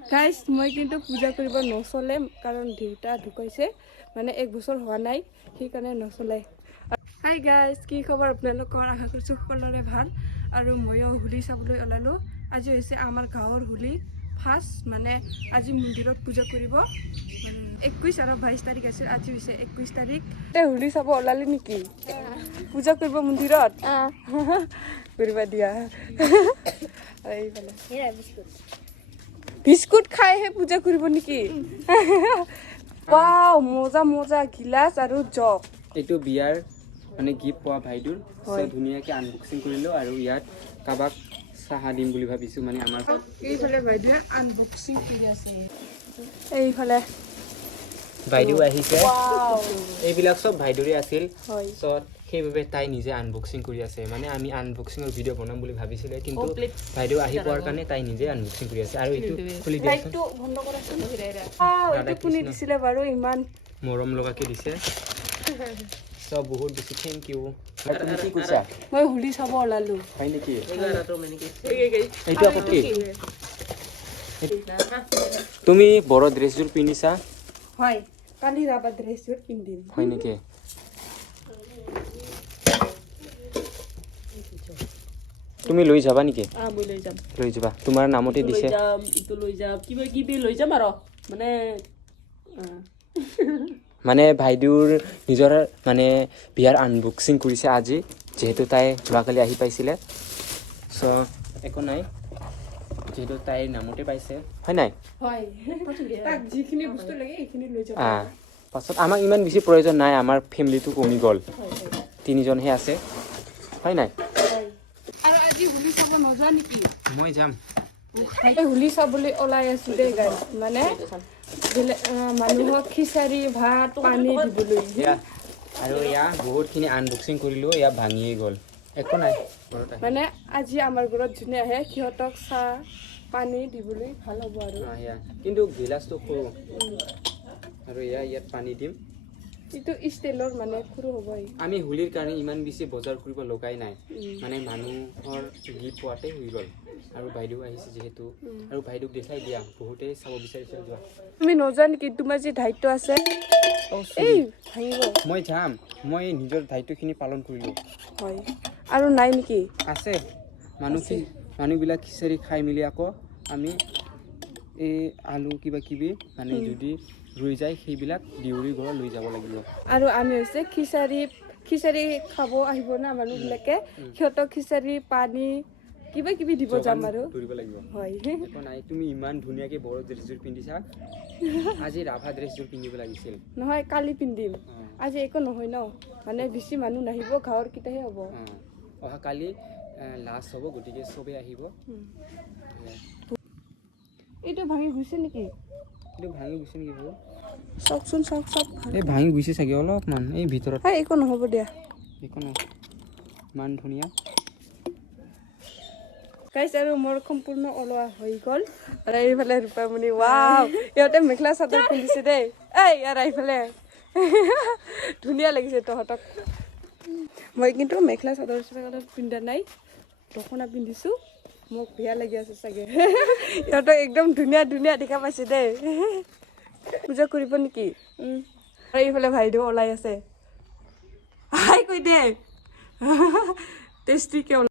guys মই কিন্তু পূজা কৰিব নচলে কাৰণ দেউতা ঢুকাইছে মানে 1 বছৰ হোৱা নাই সেইকাৰণে নচলে হাই গাইজ কি খবৰ আপোনালোকৰ আশা কৰিছোঁ সকলোৰে ভাল আৰু ময়ো হোলী চাবলৈ ওলালোঁ আজি হৈছে আমাৰ গাঁৱৰ হোলী ফাৰ্ষ্ট মানে আজি মন্দিৰত পূজা কৰিব 21 আৰু 22 তাৰিখ আছিল আজি হৈছে 21 তাৰিখ তে হোলী চাব ওলালি নেকি পূজা কৰিব মন্দিৰত কৰিব দিয়া এইফালে বিস্কুট খাই হে পূজা কৰিব নেকি ওয়াও মজা মজা গিলাস আৰু জগ এইটো বিয়াৰ মানে গিফ্ট পোৱা ভাইটোৰ সো ধুনিয়াকে আনবক্সিং কৰিলো আৰু ইয়াত কাবাক সাহা দিম বুলি ভাবিছো মানে আমাৰ এইফালে বাইদেউ আনবক্সিং কৰি আছে এইফালে বাইদেউ আহিছে ওয়াও এইবিলাক সব ভাইদৰে আছিল হয় সো সেইভাবে তাই নিজে আনবক্সিং কৰি আছে মানে আমি আনবক্সিংৰ ভিডিও বনাম বুলি ভাবিছিলে কিন্তু বাইদেউ আহি পোৱাৰ কাৰণে তাই নিজে আনবক্সিং কৰি আছে আৰু এইটো খুলি দিয়া লাইটটো বন্ধ কৰাচোন এইটো কোনি দিছিলে বাৰু ইমান মৰম লগাকে দিছে সব বহুত বেছি থ্যাংক ইউ তুমি কি কৈছা মই হোলী চাব ওলালো হয় নেকি এইটো আকৌ কি তুমি বড় ড্ৰেছযোৰ পিন্ধিছা হয় কালি ৰাবা ড্ৰেছযোৰ পিন্ধিম হয় নেকি তুমি লৈ যাবা নেকি মই লৈ যাম লৈ যাবা তোমাৰ নামতে দিছে ইটো লৈ যাম কিবা লৈ যাম আৰু মানে ভাইদেউৰ নিজৰ মানে বিয়াৰ আনবক্সিং কৰিছে আজি যেহেতু তাই যোৱাকালি আহি পাইছিলে সো একো নাই যেহেতু তাইৰ নামতে পাইছে হয় নাই হয় তাক যিখিনি বস্তু লাগে এইখিনি লৈ যাব পাছত আমাক ইমান বেছি প্ৰয়োজন নাই আমাৰ ফেমিলিটো কমি গ'ল তিনিজনহে আছে হয় নাই আৰু আজি হোলী চাব নযোৱা নেকি মই যাম হোলী চাবলৈ ওলাই আছো দেই গাইজ মানে মানুহক খিচাৰি ভাত পানী দিবলৈ আৰু এয়া বহুতখিনি আনবক্সিং কৰিলো এয়া ভাঙিয়ে গ'ল একো নাই মানে আজি আমাৰ ঘৰত যোনে আহে সিহঁতক চাহ পানী দিবলৈ ভাল হ'ব আৰু কিন্তু গিলাচটো সৰু আৰু এয়া ইয়াত পানী দিম এইটো ষ্টিলৰ মানে সৰু হ'ব আমি হোলীৰ কাৰণে ইমান বেছি বজাৰ কৰিব লগাই নাই মানে মানুহৰ গিফ্ট পোৱাতে হৈ গ'ল আৰু বাইদেউ আহিছে যেহেতু আৰু বাইদেউক দেখাই দিয়া বহুতেই চাব বিচাৰিছে যোৱা তুমি নযোৱা নেকি তোমাৰ যে দায়িত্ব আছে এই ভাঙিব মই যাম মই নিজৰ দায়িত্বখিনি পালন কৰিলোঁ হয় আৰু নাই নেকি আছে মানুহবিলাক খিচাৰি খাই মেলি আকৌ আমি এই আলু কিবা কিবি মানে যদি ৰৈ যায় সেইবিলাক ডিউৰি ঘৰত লৈ যাব লাগিব আৰু আমি হৈছে খিচাৰি খাব আহিব না মানুহবিলাকে সিহঁতক খিচাৰি পানী কিবা কিবি দিব যাম আৰু ধৰিব লাগিব হয় একো নাই তুমি ইমান ধুনীয়াকৈ বড় ড্ৰেছযোৰ পিন্ধিছা আজি ৰাভা ড্ৰেছযোৰ পিন্ধিব লাগিছিল নহয় কালি পিন্ধিম আজি একো নহয় ন মানে বেছি মানুহ নাহিব গাঁৱৰ কেইটাহে হ'ব অহা কালি লাষ্ট হ'ব গতিকে চবেই আহিব এইটো ভাঙি গৈছে নেকি এইটো ভাঙি গৈছে নেকি বাৰু চাওকচোন চাওক এই ভাঙি গৈছে চাগে অলপমান এই ভিতৰত একো নহ'ব দিয়া একো নহয় ইমান ধুনীয়া গাইজ আৰু মোৰ সম্পূৰ্ণ ওলোৱা হৈ গ'ল আৰু এইফালে ৰূপামণি ৱাও ইহঁতে মেখেলা চাদৰ পিন্ধিছে দেই এই আৰু এইফালে ধুনীয়া লাগিছে তহঁতক মই কিন্তু মেখেলা চাদৰ পিন্ধা নাই দখনা পিন্ধিছোঁ মোক বেয়া লাগি আছে চাগে ইহঁতক একদম ধুনীয়া ধুনীয়া দেখা পাইছে দেই পূজা কৰিব নেকি আৰু এইফালে ভাইদেউ ওলাই আছে হাই কৈ দে টেষ্টিকৈ